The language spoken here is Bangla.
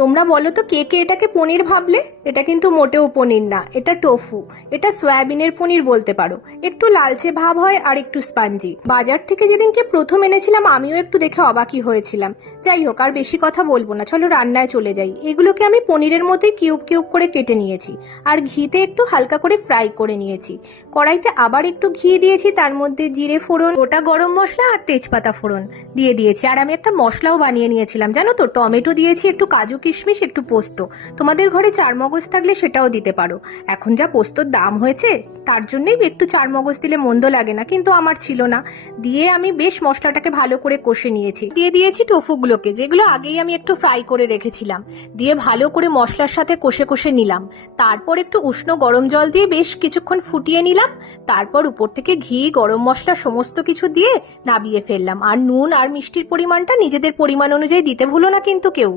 তোমরা বলো তো কে কে এটাকে পনির ভাবলে? এটা কিন্তু মোটেও পনির না, এটা টোফু। এটা সয়াবিনের পনির বলতে পারো। একটু লালচে ভাব হয় আর একটু স্পঞ্জি। বাজার থেকে যেদিনকে প্রথম এনেছিলাম আমিও একটু দেখে অবাকই হয়েছিলাম। যাই হোক, আর বেশি কথা বলবো না, চলো রান্নায় চলে যাই। এগুলোকে আমি পনিরের মধ্যে কিউব কিউব করে কেটে নিয়েছি আর ঘিতে একটু হালকা করে ফ্রাই করে নিয়েছি। কড়াইতে আবার একটু ঘি দিয়েছি, তার মধ্যে জিরে ফোড়ন, গোটা গরম মশলা আর তেজপাতা ফোড়ন দিয়ে দিয়েছি। আর আমি একটা মশলাও বানিয়ে নিয়েছিলাম জানো তো, টমেটো দিয়েছি, একটু কাজু কিশমিশ, একটু পোস্ত। তোমাদের ঘরে চারমগজ থাকলে সেটাও দিতে পারো। এখন যা পোস্তর দাম হয়েছে তার জন্যই একটু চারমগজ দিলে মন্দ লাগে না, কিন্তু আমার ছিল না। দিয়ে আমি বেশ মশলাটাকে ভালো করে কষে নিয়েছি। দিয়ে দিয়েছি টোফুগুলোকে, যেগুলো আগেই আমি একটু ফ্রাই করে রেখেছিলাম। দিয়ে ভালো করে মশলার সাথে কষে কষে নিলাম। তারপর একটু উষ্ণ গরম জল দিয়ে বেশ কিছুক্ষণ ফুটিয়ে নিলাম। তারপর উপর থেকে ঘি, গরম মশলা সমস্ত কিছু দিয়ে নাবিয়ে ফেললাম। আর নুন আর মিষ্টির পরিমাণটা নিজেদের পরিমাণ অনুযায়ী দিতে ভুলো না কিন্তু কেউ।